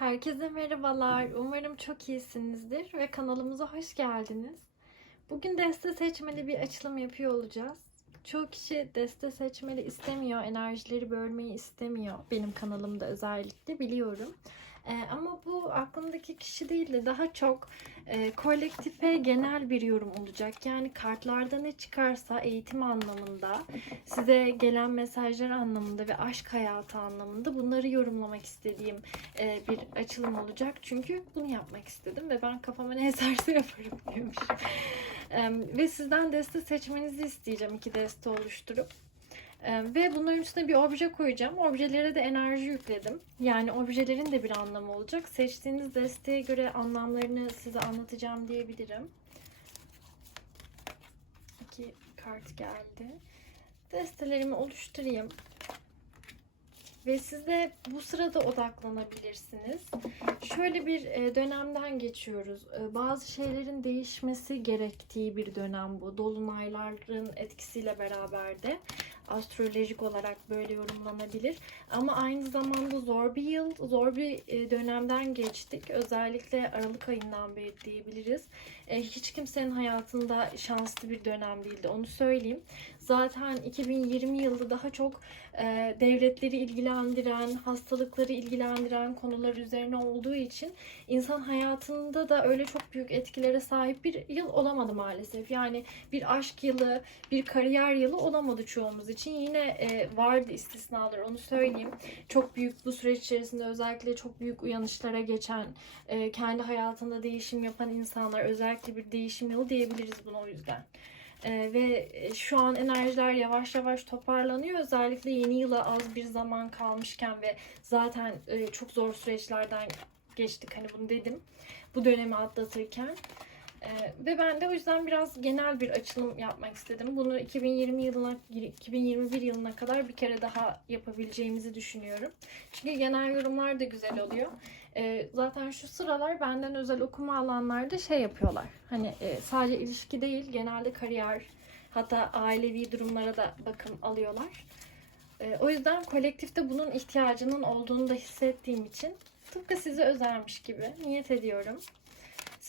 Herkese merhabalar. Umarım çok iyisinizdir ve kanalımıza hoş geldiniz. Bugün deste seçmeli bir açılım yapıyor olacağız. Çoğu kişi deste seçmeli istemiyor, enerjileri bölmeyi istemiyor. Benim kanalımda özellikle biliyorum. Ee, ama bu aklımdaki kişi değil de daha çok e, kolektife genel bir yorum olacak. Yani kartlarda ne çıkarsa eğitim anlamında, size gelen mesajlar anlamında ve aşk hayatı anlamında bunları yorumlamak istediğim e, bir açılım olacak. Çünkü bunu yapmak istedim ve ben kafama ne eserse yaparım diyormuş. E, ve sizden deste seçmenizi isteyeceğim iki deste oluşturup. E, ve bunların üstüne bir obje koyacağım. Objelere de enerji yükledim. Yani objelerin de bir anlamı olacak. Seçtiğiniz desteğe göre anlamlarını size anlatacağım diyebilirim. İki kart geldi. Destelerimi oluşturayım. Ve siz de bu sırada odaklanabilirsiniz. Şöyle bir e, dönemden geçiyoruz. E, Bazı şeylerin değişmesi gerektiği bir dönem bu. Dolunayların etkisiyle beraber de astrolojik olarak böyle yorumlanabilir. Ama aynı zamanda zor bir yıl, zor bir e, dönemden geçtik. Özellikle Aralık ayından beri diyebiliriz. E, Hiç kimsenin hayatında şanslı bir dönem değildi. Onu söyleyeyim. Zaten 2020 yılı daha çok e, devletleri ilgilendiren, hastalıkları ilgilendiren konular üzerine olduğu için insan hayatında da öyle çok büyük etkilere sahip bir yıl olamadı maalesef. Yani bir aşk yılı, bir kariyer yılı olamadı çoğumuz için. Yine e, vardı istisnalar onu söyleyeyim. Çok büyük bu süreç içerisinde özellikle çok büyük uyanışlara geçen, e, kendi hayatında değişim yapan insanlar özellikle bir değişim yılı diyebiliriz buna o yüzden. Ee, ve şu an enerjiler yavaş yavaş toparlanıyor. Özellikle yeni yıla az bir zaman kalmışken ve zaten e, çok zor süreçlerden geçtik. Hani bunu dedim. Bu dönemi atlatırken. Ee, ve ben de o yüzden biraz genel bir açılım yapmak istedim. Bunu 2020 yılına 2021 yılına kadar bir kere daha yapabileceğimizi düşünüyorum. Çünkü genel yorumlar da güzel oluyor. Ee, zaten şu sıralar benden özel okuma alanlarda şey yapıyorlar. Hani e, sadece ilişki değil, genelde kariyer, hatta ailevi durumlara da bakım alıyorlar. Ee, o yüzden kolektifte bunun ihtiyacının olduğunu da hissettiğim için tıpkı size özelmiş gibi niyet ediyorum.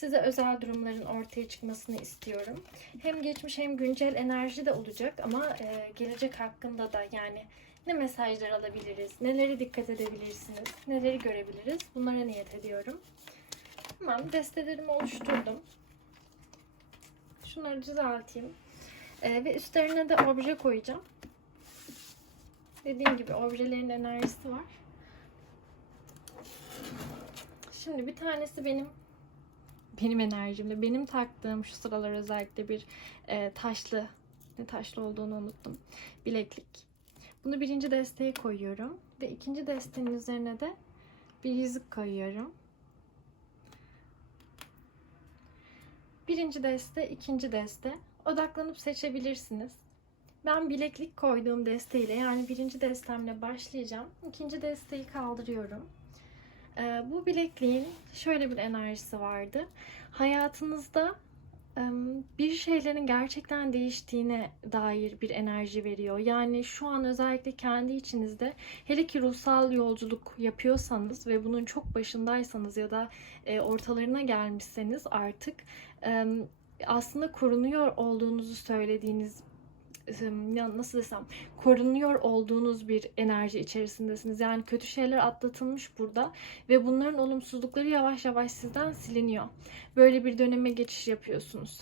Size özel durumların ortaya çıkmasını istiyorum. Hem geçmiş hem güncel enerji de olacak ama e, gelecek hakkında da yani ne mesajlar alabiliriz, neleri dikkat edebilirsiniz, neleri görebiliriz bunlara niyet ediyorum. Tamam destelerimi oluşturdum. Şunları düzelteyim. E, ve üstlerine de obje koyacağım. Dediğim gibi objelerin enerjisi var. Şimdi bir tanesi benim benim enerjimle benim taktığım şu sıralar özellikle bir e, taşlı ne taşlı olduğunu unuttum bileklik. Bunu birinci desteğe koyuyorum ve ikinci desteğin üzerine de bir yüzük koyuyorum. Birinci deste, ikinci deste odaklanıp seçebilirsiniz. Ben bileklik koyduğum desteğiyle yani birinci destemle başlayacağım. İkinci desteği kaldırıyorum. Ee, bu bilekliğin şöyle bir enerjisi vardı. Hayatınızda bir şeylerin gerçekten değiştiğine dair bir enerji veriyor. Yani şu an özellikle kendi içinizde hele ki ruhsal yolculuk yapıyorsanız ve bunun çok başındaysanız ya da e, ortalarına gelmişseniz artık aslında korunuyor olduğunuzu söylediğiniz nasıl desem korunuyor olduğunuz bir enerji içerisindesiniz. Yani kötü şeyler atlatılmış burada ve bunların olumsuzlukları yavaş yavaş sizden siliniyor. Böyle bir döneme geçiş yapıyorsunuz.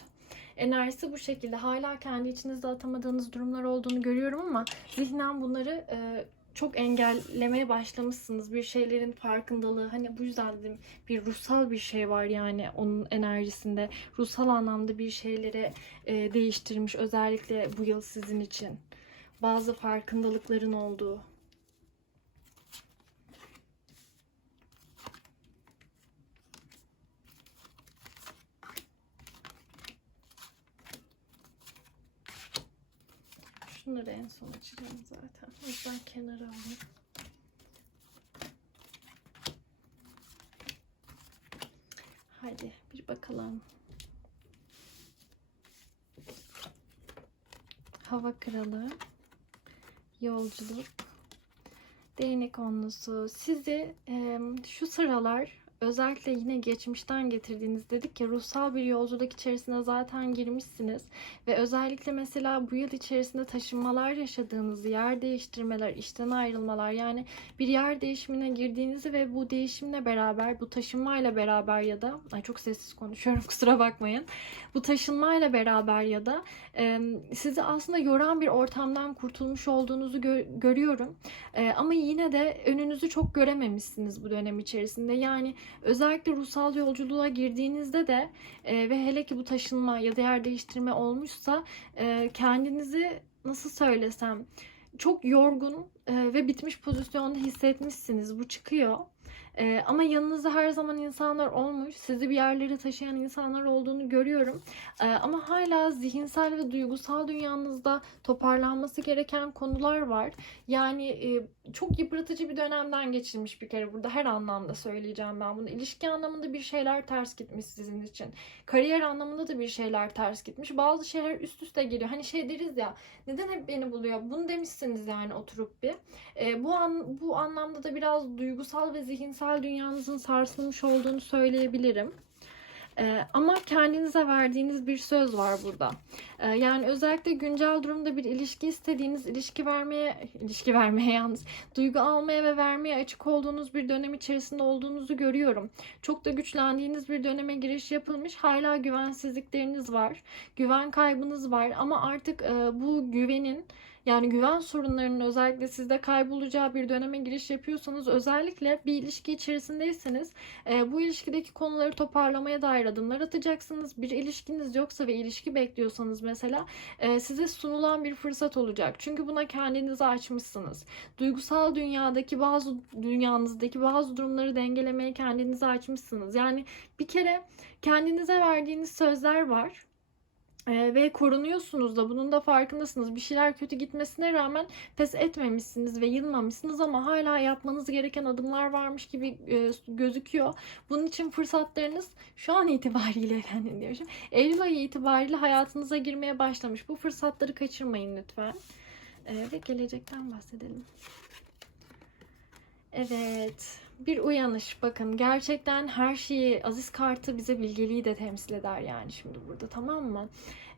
Enerjisi bu şekilde. Hala kendi içinizde atamadığınız durumlar olduğunu görüyorum ama zihnen bunları e, çok engellemeye başlamışsınız. Bir şeylerin farkındalığı. Hani bu yüzden dedim bir ruhsal bir şey var yani onun enerjisinde. Ruhsal anlamda bir şeyleri e, değiştirmiş. Özellikle bu yıl sizin için. Bazı farkındalıkların olduğu. Şunları en son açacağım zaten. O yüzden kenara alayım. Hadi bir bakalım. Hava kralı, yolculuk, Değnek onlusu. Sizi e, şu sıralar özellikle yine geçmişten getirdiğiniz dedik ya ruhsal bir yolculuk içerisine zaten girmişsiniz ve özellikle mesela bu yıl içerisinde taşınmalar yaşadığınızı, yer değiştirmeler, işten ayrılmalar yani bir yer değişimine girdiğinizi ve bu değişimle beraber, bu taşınmayla beraber ya da ay çok sessiz konuşuyorum kusura bakmayın. Bu taşınmayla beraber ya da e, sizi aslında yoran bir ortamdan kurtulmuş olduğunuzu gö- görüyorum. E, ama yine de önünüzü çok görememişsiniz bu dönem içerisinde. Yani özellikle ruhsal yolculuğa girdiğinizde de e, ve hele ki bu taşınma ya da yer değiştirme olmuşsa e, kendinizi nasıl söylesem çok yorgun e, ve bitmiş pozisyonda hissetmişsiniz. Bu çıkıyor. E, ama yanınızda her zaman insanlar olmuş. Sizi bir yerlere taşıyan insanlar olduğunu görüyorum. E, ama hala zihinsel ve duygusal dünyanızda toparlanması gereken konular var. Yani e, çok yıpratıcı bir dönemden geçirmiş bir kere burada her anlamda söyleyeceğim ben bunu. İlişki anlamında bir şeyler ters gitmiş sizin için. Kariyer anlamında da bir şeyler ters gitmiş. Bazı şeyler üst üste geliyor. Hani şey deriz ya neden hep beni buluyor? Bunu demişsiniz yani oturup bir. E, bu an, bu anlamda da biraz duygusal ve zihinsel dünyanızın sarsılmış olduğunu söyleyebilirim. Ee, ama kendinize verdiğiniz bir söz var burada. Ee, yani özellikle güncel durumda bir ilişki istediğiniz, ilişki vermeye, ilişki vermeye yalnız, duygu almaya ve vermeye açık olduğunuz bir dönem içerisinde olduğunuzu görüyorum. Çok da güçlendiğiniz bir döneme giriş yapılmış. Hala güvensizlikleriniz var. Güven kaybınız var ama artık e, bu güvenin yani güven sorunlarının özellikle sizde kaybolacağı bir döneme giriş yapıyorsanız özellikle bir ilişki içerisindeyseniz e, bu ilişkideki konuları toparlamaya dair adımlar atacaksınız. Bir ilişkiniz yoksa ve ilişki bekliyorsanız mesela e, size sunulan bir fırsat olacak. Çünkü buna kendinizi açmışsınız. Duygusal dünyadaki bazı dünyanızdaki bazı durumları dengelemeye kendinizi açmışsınız. Yani bir kere kendinize verdiğiniz sözler var. Ee, ve korunuyorsunuz da bunun da farkındasınız. Bir şeyler kötü gitmesine rağmen pes etmemişsiniz ve yılmamışsınız ama hala yapmanız gereken adımlar varmış gibi e, gözüküyor. Bunun için fırsatlarınız şu an itibariyle efendim diyorum. Eylül ayı itibariyle hayatınıza girmeye başlamış. Bu fırsatları kaçırmayın lütfen. Ee, ve gelecekten bahsedelim. Evet. Bir uyanış. Bakın gerçekten her şeyi Aziz kartı bize bilgeliği de temsil eder yani şimdi burada tamam mı?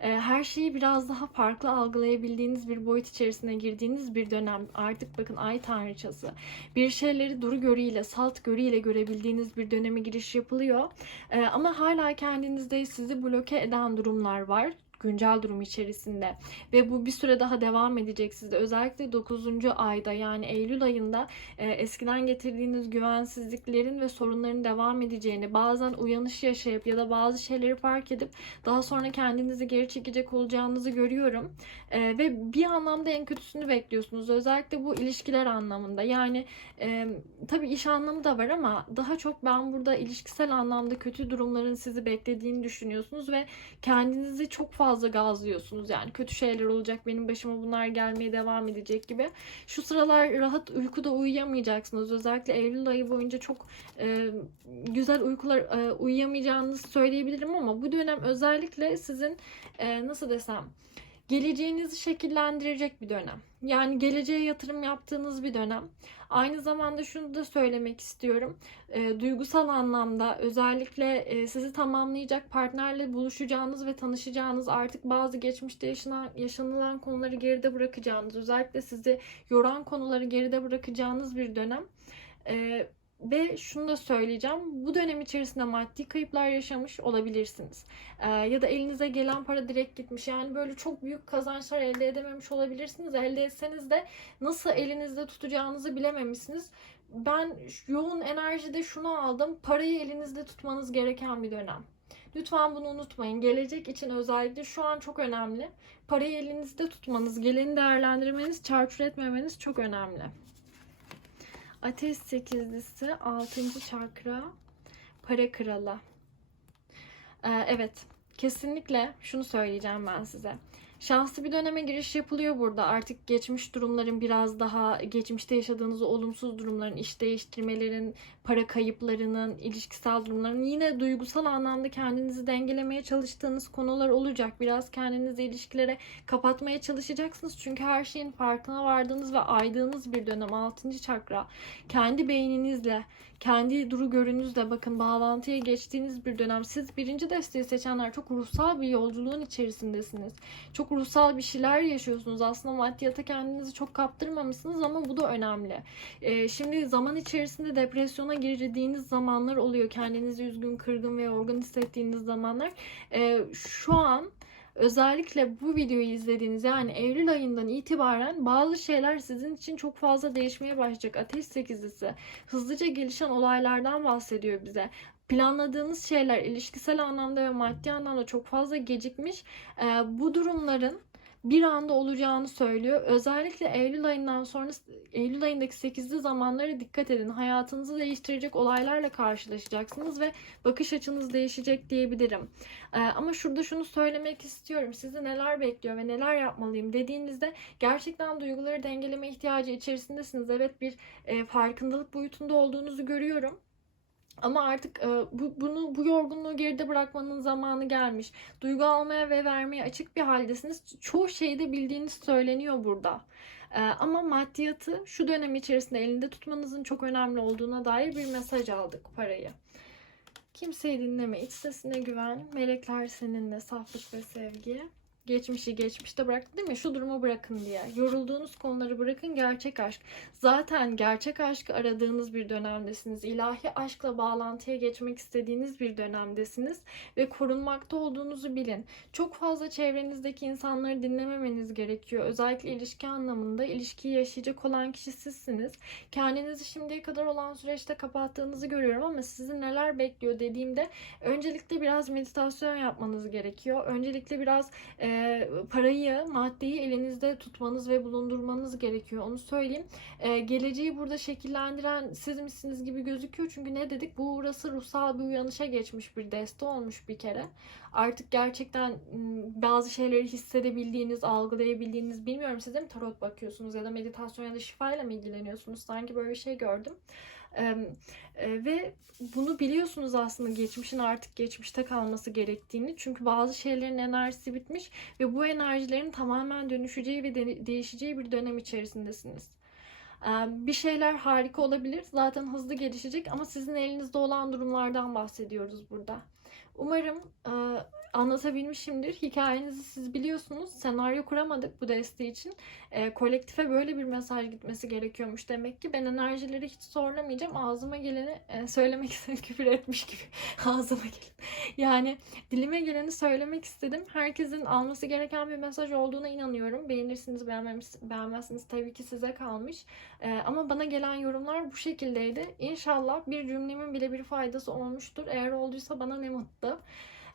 Ee, her şeyi biraz daha farklı algılayabildiğiniz bir boyut içerisine girdiğiniz bir dönem. Artık bakın ay tanrıçası. Bir şeyleri duru görüyle, salt görüyle görebildiğiniz bir döneme giriş yapılıyor. Ee, ama hala kendinizde sizi bloke eden durumlar var güncel durum içerisinde ve bu bir süre daha devam edecek sizde. Özellikle 9. ayda yani Eylül ayında e, eskiden getirdiğiniz güvensizliklerin ve sorunların devam edeceğini, bazen uyanış yaşayıp ya da bazı şeyleri fark edip daha sonra kendinizi geri çekecek olacağınızı görüyorum. E, ve bir anlamda en kötüsünü bekliyorsunuz. Özellikle bu ilişkiler anlamında. Yani e, tabii iş anlamı da var ama daha çok ben burada ilişkisel anlamda kötü durumların sizi beklediğini düşünüyorsunuz ve kendinizi çok fazla gazlıyorsunuz. Yani kötü şeyler olacak, benim başıma bunlar gelmeye devam edecek gibi. Şu sıralar rahat uykuda uyuyamayacaksınız. Özellikle Eylül ayı boyunca çok e, güzel uykular e, uyuyamayacağınızı söyleyebilirim ama bu dönem özellikle sizin e, nasıl desem geleceğinizi şekillendirecek bir dönem. Yani geleceğe yatırım yaptığınız bir dönem. Aynı zamanda şunu da söylemek istiyorum. E, duygusal anlamda özellikle e, sizi tamamlayacak partnerle buluşacağınız ve tanışacağınız artık bazı geçmişte yaşanan, yaşanılan konuları geride bırakacağınız, özellikle sizi yoran konuları geride bırakacağınız bir dönem. E, ve şunu da söyleyeceğim. Bu dönem içerisinde maddi kayıplar yaşamış olabilirsiniz. Ee, ya da elinize gelen para direkt gitmiş. Yani böyle çok büyük kazançlar elde edememiş olabilirsiniz. Elde etseniz de nasıl elinizde tutacağınızı bilememişsiniz. Ben yoğun enerjide şunu aldım. Parayı elinizde tutmanız gereken bir dönem. Lütfen bunu unutmayın. Gelecek için özellikle şu an çok önemli. Parayı elinizde tutmanız, geleni değerlendirmeniz, çarçur etmemeniz çok önemli. Ateş sekizlisi 6. çakra para kralı. Ee, evet kesinlikle şunu söyleyeceğim ben size. Şanslı bir döneme giriş yapılıyor burada. Artık geçmiş durumların biraz daha geçmişte yaşadığınız olumsuz durumların, iş değiştirmelerin, para kayıplarının, ilişkisel durumların yine duygusal anlamda kendinizi dengelemeye çalıştığınız konular olacak. Biraz kendinizi ilişkilere kapatmaya çalışacaksınız. Çünkü her şeyin farkına vardığınız ve aydığınız bir dönem 6. çakra. Kendi beyninizle, kendi duru görünüzle bakın bağlantıya geçtiğiniz bir dönem. Siz birinci desteği seçenler çok ruhsal bir yolculuğun içerisindesiniz. Çok ruhsal bir şeyler yaşıyorsunuz. Aslında maddiyata kendinizi çok kaptırmamışsınız ama bu da önemli. Ee, şimdi zaman içerisinde depresyona girdiğiniz zamanlar oluyor. Kendinizi üzgün, kırgın ve yorgun hissettiğiniz zamanlar. Ee, şu an özellikle bu videoyu izlediğiniz yani Eylül ayından itibaren bazı şeyler sizin için çok fazla değişmeye başlayacak. Ateş sekizlisi hızlıca gelişen olaylardan bahsediyor bize. Planladığınız şeyler ilişkisel anlamda ve maddi anlamda çok fazla gecikmiş. Ee, bu durumların bir anda olacağını söylüyor. Özellikle Eylül ayından sonra Eylül ayındaki 8'li zamanlara dikkat edin. Hayatınızı değiştirecek olaylarla karşılaşacaksınız ve bakış açınız değişecek diyebilirim. Ee, ama şurada şunu söylemek istiyorum. Sizi neler bekliyor ve neler yapmalıyım dediğinizde gerçekten duyguları dengeleme ihtiyacı içerisindesiniz. Evet bir e, farkındalık boyutunda olduğunuzu görüyorum. Ama artık e, bu, bunu bu yorgunluğu geride bırakmanın zamanı gelmiş. Duygu almaya ve vermeye açık bir haldesiniz. Çoğu şeyde bildiğiniz söyleniyor burada. E, ama maddiyatı şu dönem içerisinde elinde tutmanızın çok önemli olduğuna dair bir mesaj aldık parayı. Kimseyi dinleme, iç sesine güven. Melekler seninle saflık ve sevgi. Geçmişi geçmişte bıraktı değil mi? Şu durumu bırakın diye. Yorulduğunuz konuları bırakın gerçek aşk. Zaten gerçek aşkı aradığınız bir dönemdesiniz. İlahi aşkla bağlantıya geçmek istediğiniz bir dönemdesiniz. Ve korunmakta olduğunuzu bilin. Çok fazla çevrenizdeki insanları dinlememeniz gerekiyor. Özellikle ilişki anlamında ilişkiyi yaşayacak olan kişi sizsiniz. Kendinizi şimdiye kadar olan süreçte kapattığınızı görüyorum ama sizi neler bekliyor dediğimde öncelikle biraz meditasyon yapmanız gerekiyor. Öncelikle biraz e, parayı, maddeyi elinizde tutmanız ve bulundurmanız gerekiyor. Onu söyleyeyim. E, geleceği burada şekillendiren siz misiniz gibi gözüküyor. Çünkü ne dedik? Bu burası ruhsal bir uyanışa geçmiş bir deste olmuş bir kere. Artık gerçekten bazı şeyleri hissedebildiğiniz, algılayabildiğiniz bilmiyorum siz de mi tarot bakıyorsunuz ya da meditasyon ya da şifayla mı ilgileniyorsunuz? Sanki böyle bir şey gördüm. E, ve bunu biliyorsunuz aslında geçmişin artık geçmişte kalması gerektiğini. Çünkü bazı şeylerin enerjisi bitmiş ve bu enerjilerin tamamen dönüşeceği ve de- değişeceği bir dönem içerisindesiniz. Bir şeyler harika olabilir. Zaten hızlı gelişecek ama sizin elinizde olan durumlardan bahsediyoruz burada. Umarım e, anlatabilmişimdir. Hikayenizi siz biliyorsunuz. Senaryo kuramadık bu desteği için. E, kolektife böyle bir mesaj gitmesi gerekiyormuş demek ki. Ben enerjileri hiç zorlamayacağım. Ağzıma geleni e, söylemek istedim. Küfür etmiş gibi. Ağzıma gelin. Yani dilime geleni söylemek istedim. Herkesin alması gereken bir mesaj olduğuna inanıyorum. Beğenirsiniz, beğenmezsiniz tabii ki size kalmış. E, ama bana gelen yorumlar bu şekildeydi. İnşallah bir cümlemin bile bir faydası olmuştur. Eğer olduysa bana ne mutlu.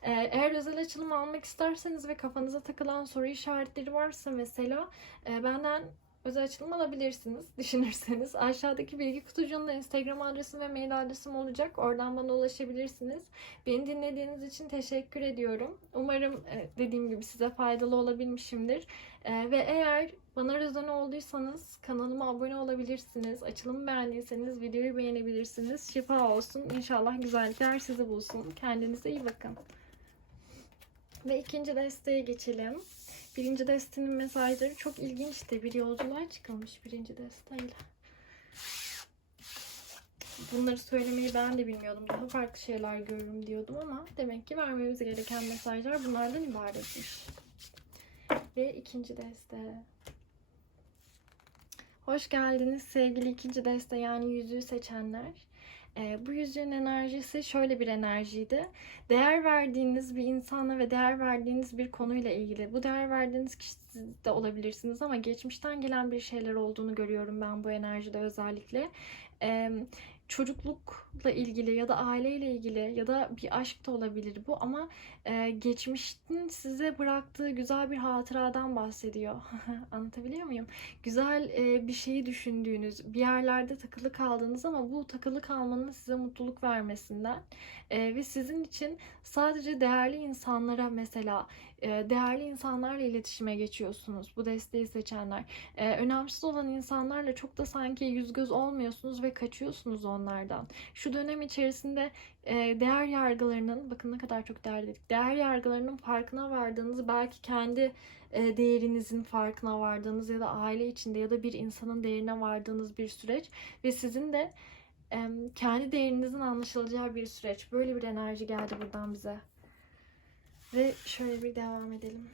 Ee, eğer özel açılım almak isterseniz ve kafanıza takılan soru işaretleri varsa mesela e, benden özel açılım alabilirsiniz düşünürseniz. Aşağıdaki bilgi kutucuğunda Instagram adresim ve mail adresim olacak. Oradan bana ulaşabilirsiniz. Beni dinlediğiniz için teşekkür ediyorum. Umarım e, dediğim gibi size faydalı olabilmişimdir. E, ve eğer bana rezone olduysanız kanalıma abone olabilirsiniz. Açılımı beğendiyseniz videoyu beğenebilirsiniz. Şifa olsun. İnşallah güzellikler sizi bulsun. Kendinize iyi bakın. Ve ikinci desteğe geçelim. Birinci destenin mesajları çok ilginçti. Bir yolculuğa çıkılmış birinci desteyle. Bunları söylemeyi ben de bilmiyordum. Daha farklı şeyler görürüm diyordum ama demek ki vermemiz gereken mesajlar bunlardan ibaretmiş. Ve ikinci deste. Hoş geldiniz sevgili ikinci deste yani yüzüğü seçenler. E, bu yüzüğün enerjisi şöyle bir enerjiydi. Değer verdiğiniz bir insana ve değer verdiğiniz bir konuyla ilgili. Bu değer verdiğiniz kişi de olabilirsiniz ama geçmişten gelen bir şeyler olduğunu görüyorum ben bu enerjide özellikle. E, çocuklukla ilgili ya da aileyle ilgili ya da bir aşk da olabilir bu ama e, geçmişin size bıraktığı güzel bir hatıradan bahsediyor. Anlatabiliyor muyum? Güzel e, bir şeyi düşündüğünüz, bir yerlerde takılı kaldığınız ama bu takılı kalmanın size mutluluk vermesinden e, ve sizin için sadece değerli insanlara mesela değerli insanlarla iletişime geçiyorsunuz. Bu desteği seçenler. E, önemsiz olan insanlarla çok da sanki yüz göz olmuyorsunuz ve kaçıyorsunuz onlardan. Şu dönem içerisinde e, değer yargılarının, bakın ne kadar çok değer dedik, değer yargılarının farkına vardığınız, belki kendi e, değerinizin farkına vardığınız ya da aile içinde ya da bir insanın değerine vardığınız bir süreç ve sizin de e, kendi değerinizin anlaşılacağı bir süreç. Böyle bir enerji geldi buradan bize. Ve şöyle bir devam edelim.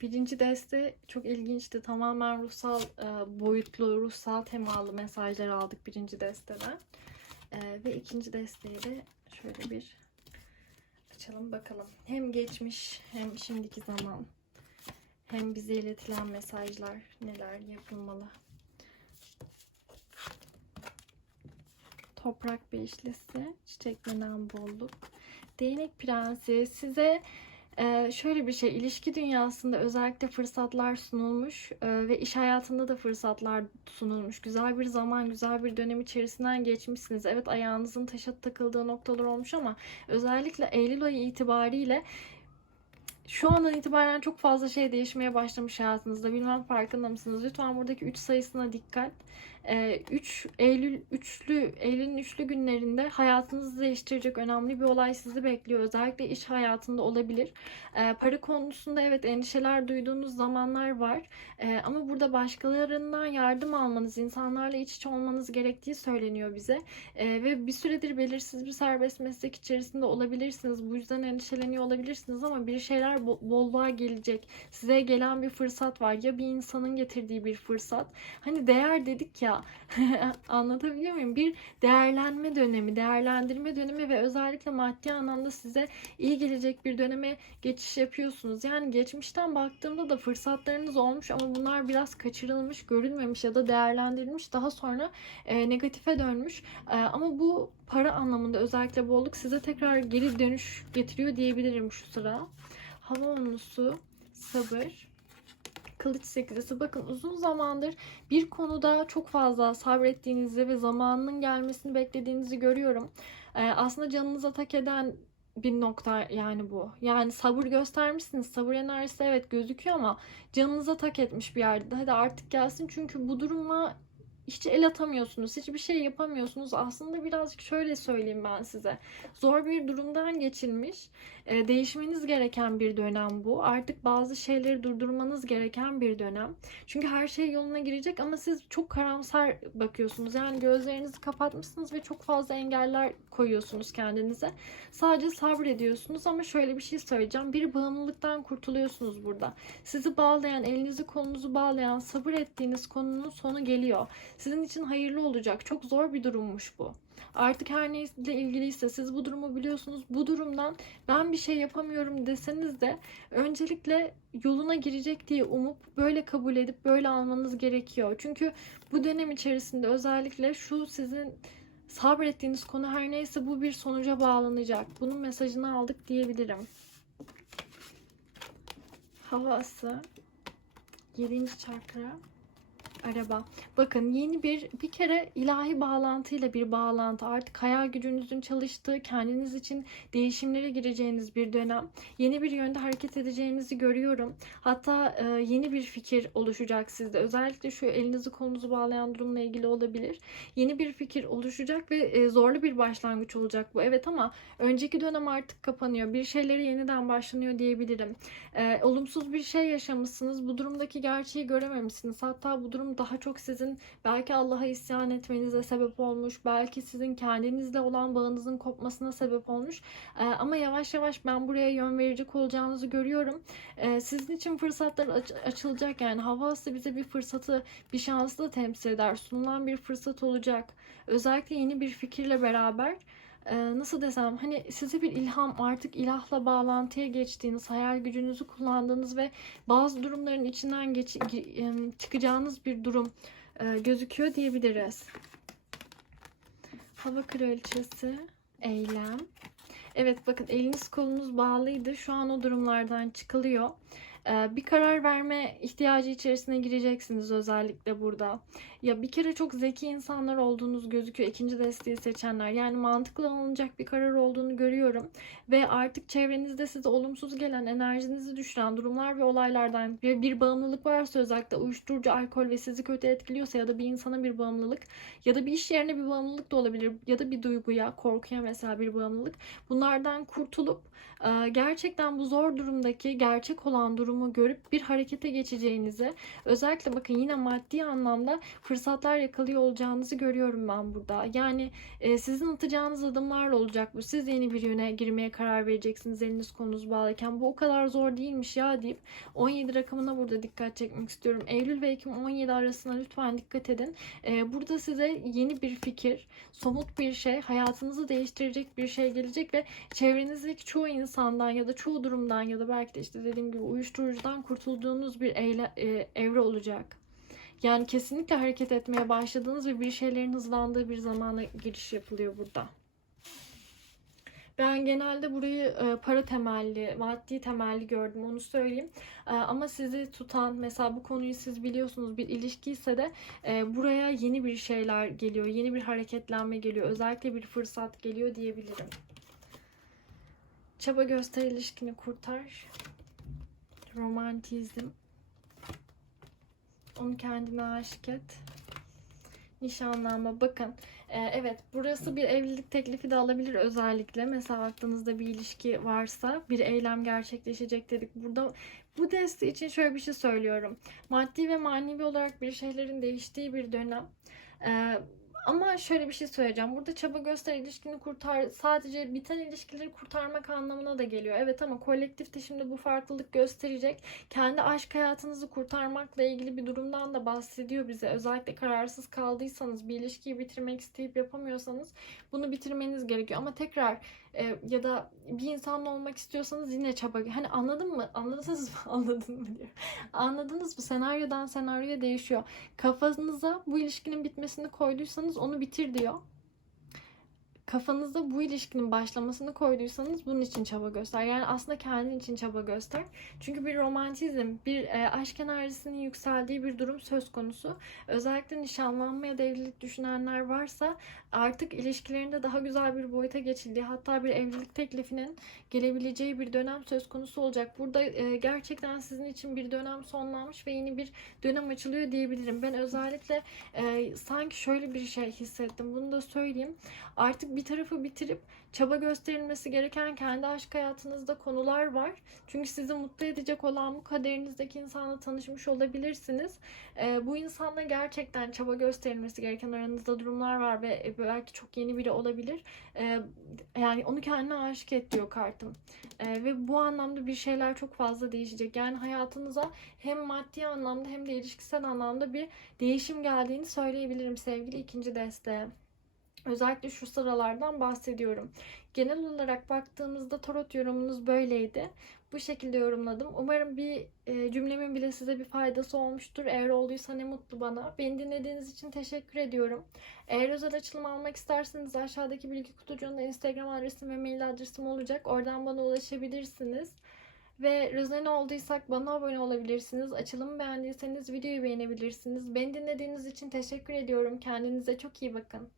Birinci deste çok ilginçti. Tamamen ruhsal e, boyutlu, ruhsal temalı mesajlar aldık birinci desteden. E, ve ikinci desteği de şöyle bir açalım bakalım. Hem geçmiş hem şimdiki zaman hem bize iletilen mesajlar neler yapılmalı. Toprak beşlisi, çiçeklenen bolluk. Değnek prensi size ee, şöyle bir şey, ilişki dünyasında özellikle fırsatlar sunulmuş e, ve iş hayatında da fırsatlar sunulmuş. Güzel bir zaman, güzel bir dönem içerisinden geçmişsiniz. Evet ayağınızın taşa takıldığı noktalar olmuş ama özellikle Eylül ayı itibariyle şu andan itibaren çok fazla şey değişmeye başlamış hayatınızda. Bilmem farkında mısınız? Lütfen buradaki 3 sayısına dikkat. 3 Eylül üçlü Eylül'ün üçlü günlerinde hayatınızı değiştirecek önemli bir olay sizi bekliyor. Özellikle iş hayatında olabilir. Ee, para konusunda evet endişeler duyduğunuz zamanlar var. Ee, ama burada başkalarından yardım almanız, insanlarla iç içe olmanız gerektiği söyleniyor bize. Ee, ve bir süredir belirsiz bir serbest meslek içerisinde olabilirsiniz. Bu yüzden endişeleniyor olabilirsiniz ama bir şeyler bo- bolluğa gelecek. Size gelen bir fırsat var. Ya bir insanın getirdiği bir fırsat. Hani değer dedik ya anlatabiliyor muyum? Bir değerlenme dönemi, değerlendirme dönemi ve özellikle maddi anlamda size iyi gelecek bir döneme geçiş yapıyorsunuz. Yani geçmişten baktığımda da fırsatlarınız olmuş ama bunlar biraz kaçırılmış, görülmemiş ya da değerlendirilmiş. Daha sonra e, negatife dönmüş. E, ama bu para anlamında özellikle bolluk size tekrar geri dönüş getiriyor diyebilirim şu sıra. Hava onlusu, sabır, kılıç sekizisi. Bakın uzun zamandır bir konuda çok fazla sabrettiğinizi ve zamanının gelmesini beklediğinizi görüyorum. Ee, aslında canınıza tak eden bir nokta yani bu. Yani sabır göstermişsiniz. Sabır enerjisi evet gözüküyor ama canınıza tak etmiş bir yerde. Hadi artık gelsin çünkü bu durumla hiç el atamıyorsunuz, hiçbir şey yapamıyorsunuz. Aslında birazcık şöyle söyleyeyim ben size. Zor bir durumdan geçilmiş, e, değişmeniz gereken bir dönem bu. Artık bazı şeyleri durdurmanız gereken bir dönem. Çünkü her şey yoluna girecek ama siz çok karamsar bakıyorsunuz. Yani gözlerinizi kapatmışsınız ve çok fazla engeller koyuyorsunuz kendinize. Sadece sabrediyorsunuz ama şöyle bir şey söyleyeceğim. Bir bağımlılıktan kurtuluyorsunuz burada. Sizi bağlayan, elinizi kolunuzu bağlayan, sabır ettiğiniz konunun sonu geliyor. Sizin için hayırlı olacak. Çok zor bir durummuş bu. Artık her neyle ilgiliyse siz bu durumu biliyorsunuz. Bu durumdan ben bir şey yapamıyorum deseniz de öncelikle yoluna girecek diye umup böyle kabul edip böyle almanız gerekiyor. Çünkü bu dönem içerisinde özellikle şu sizin sabrettiğiniz konu her neyse bu bir sonuca bağlanacak. Bunun mesajını aldık diyebilirim. Havası 7. çakra araba. Bakın yeni bir bir kere ilahi bağlantıyla bir bağlantı. Artık hayal gücünüzün çalıştığı, kendiniz için değişimlere gireceğiniz bir dönem. Yeni bir yönde hareket edeceğinizi görüyorum. Hatta e, yeni bir fikir oluşacak sizde. Özellikle şu elinizi kolunuzu bağlayan durumla ilgili olabilir. Yeni bir fikir oluşacak ve e, zorlu bir başlangıç olacak bu. Evet ama önceki dönem artık kapanıyor. Bir şeyleri yeniden başlanıyor diyebilirim. E, olumsuz bir şey yaşamışsınız. Bu durumdaki gerçeği görememişsiniz. Hatta bu durum daha çok sizin belki Allah'a isyan etmenize sebep olmuş. Belki sizin kendinizle olan bağınızın kopmasına sebep olmuş. Ee, ama yavaş yavaş ben buraya yön verecek olacağınızı görüyorum. Ee, sizin için fırsatlar aç- açılacak. Yani hava aslı bize bir fırsatı, bir şansı da temsil eder. Sunulan bir fırsat olacak. Özellikle yeni bir fikirle beraber nasıl desem hani size bir ilham artık ilahla bağlantıya geçtiğiniz, hayal gücünüzü kullandığınız ve bazı durumların içinden geç, çıkacağınız bir durum e, gözüküyor diyebiliriz. Hava kraliçesi, eylem. Evet bakın eliniz kolunuz bağlıydı. Şu an o durumlardan çıkılıyor. Ee, bir karar verme ihtiyacı içerisine gireceksiniz özellikle burada. Ya bir kere çok zeki insanlar olduğunuz gözüküyor ikinci desteği seçenler. Yani mantıklı alınacak bir karar olduğunu görüyorum. Ve artık çevrenizde size olumsuz gelen, enerjinizi düşüren durumlar ve olaylardan bir, bir bağımlılık varsa özellikle uyuşturucu, alkol ve sizi kötü etkiliyorsa ya da bir insana bir bağımlılık ya da bir iş yerine bir bağımlılık da olabilir ya da bir duyguya, korkuya mesela bir bağımlılık. Bunlardan kurtulup gerçekten bu zor durumdaki gerçek olan durumu görüp bir harekete geçeceğinizi özellikle bakın yine maddi anlamda fırsatlar yakalıyor olacağınızı görüyorum ben burada. Yani e, sizin atacağınız adımlarla olacak bu. Siz yeni bir yöne girmeye karar vereceksiniz eliniz kolunuz bağlıyken. Bu o kadar zor değilmiş ya deyip 17 rakamına burada dikkat çekmek istiyorum. Eylül ve Ekim 17 arasına lütfen dikkat edin. E, burada size yeni bir fikir, somut bir şey, hayatınızı değiştirecek bir şey gelecek ve çevrenizdeki çoğu insandan ya da çoğu durumdan ya da belki de işte dediğim gibi uyuşturucudan kurtulduğunuz bir eyle, e, evre olacak. Yani kesinlikle hareket etmeye başladığınız ve bir şeylerin hızlandığı bir zamana giriş yapılıyor burada. Ben genelde burayı e, para temelli, maddi temelli gördüm onu söyleyeyim. E, ama sizi tutan mesela bu konuyu siz biliyorsunuz bir ilişki ise de e, buraya yeni bir şeyler geliyor, yeni bir hareketlenme geliyor, özellikle bir fırsat geliyor diyebilirim. Çaba göster ilişkini kurtar. Romantizm. Onu kendine aşık et. Nişanlanma. Bakın e, evet burası bir evlilik teklifi de alabilir özellikle. Mesela aklınızda bir ilişki varsa bir eylem gerçekleşecek dedik. Burada bu deste için şöyle bir şey söylüyorum. Maddi ve manevi olarak bir şeylerin değiştiği bir dönem. E, ama şöyle bir şey söyleyeceğim. Burada çaba göster ilişkini kurtar sadece biten ilişkileri kurtarmak anlamına da geliyor. Evet ama kolektifte şimdi bu farklılık gösterecek. Kendi aşk hayatınızı kurtarmakla ilgili bir durumdan da bahsediyor bize. Özellikle kararsız kaldıysanız, bir ilişkiyi bitirmek isteyip yapamıyorsanız bunu bitirmeniz gerekiyor. Ama tekrar e, ya da bir insanla olmak istiyorsanız yine çaba. Hani anladın mı? Anladınız mı? Anladın mı diyor. Anladınız mı? Senaryodan senaryoya değişiyor. Kafanıza bu ilişkinin bitmesini koyduysanız onu bitir diyor. Kafanızda bu ilişkinin başlamasını koyduysanız bunun için çaba göster. Yani aslında kendin için çaba göster. Çünkü bir romantizm, bir e, aşk enerjisinin yükseldiği bir durum söz konusu. Özellikle nişanlanma ya da evlilik düşünenler varsa artık ilişkilerinde daha güzel bir boyuta geçildiği hatta bir evlilik teklifinin gelebileceği bir dönem söz konusu olacak. Burada e, gerçekten sizin için bir dönem sonlanmış ve yeni bir dönem açılıyor diyebilirim. Ben özellikle e, sanki şöyle bir şey hissettim. Bunu da söyleyeyim. Artık bir tarafı bitirip çaba gösterilmesi gereken kendi aşk hayatınızda konular var. Çünkü sizi mutlu edecek olan bu kaderinizdeki insanla tanışmış olabilirsiniz. E, bu insanla gerçekten çaba gösterilmesi gereken aranızda durumlar var ve belki çok yeni biri olabilir. E, yani onu kendine aşık et diyor kartım. E, ve bu anlamda bir şeyler çok fazla değişecek. Yani hayatınıza hem maddi anlamda hem de ilişkisel anlamda bir değişim geldiğini söyleyebilirim sevgili ikinci desteğe. Özellikle şu sıralardan bahsediyorum. Genel olarak baktığımızda tarot yorumunuz böyleydi. Bu şekilde yorumladım. Umarım bir e, cümlemin bile size bir faydası olmuştur. Eğer olduysa ne mutlu bana. Beni dinlediğiniz için teşekkür ediyorum. Eğer özel açılım almak isterseniz aşağıdaki bilgi kutucuğunda Instagram adresim ve mail adresim olacak. Oradan bana ulaşabilirsiniz. Ve rezone olduysak bana abone olabilirsiniz. Açılımı beğendiyseniz videoyu beğenebilirsiniz. Beni dinlediğiniz için teşekkür ediyorum. Kendinize çok iyi bakın.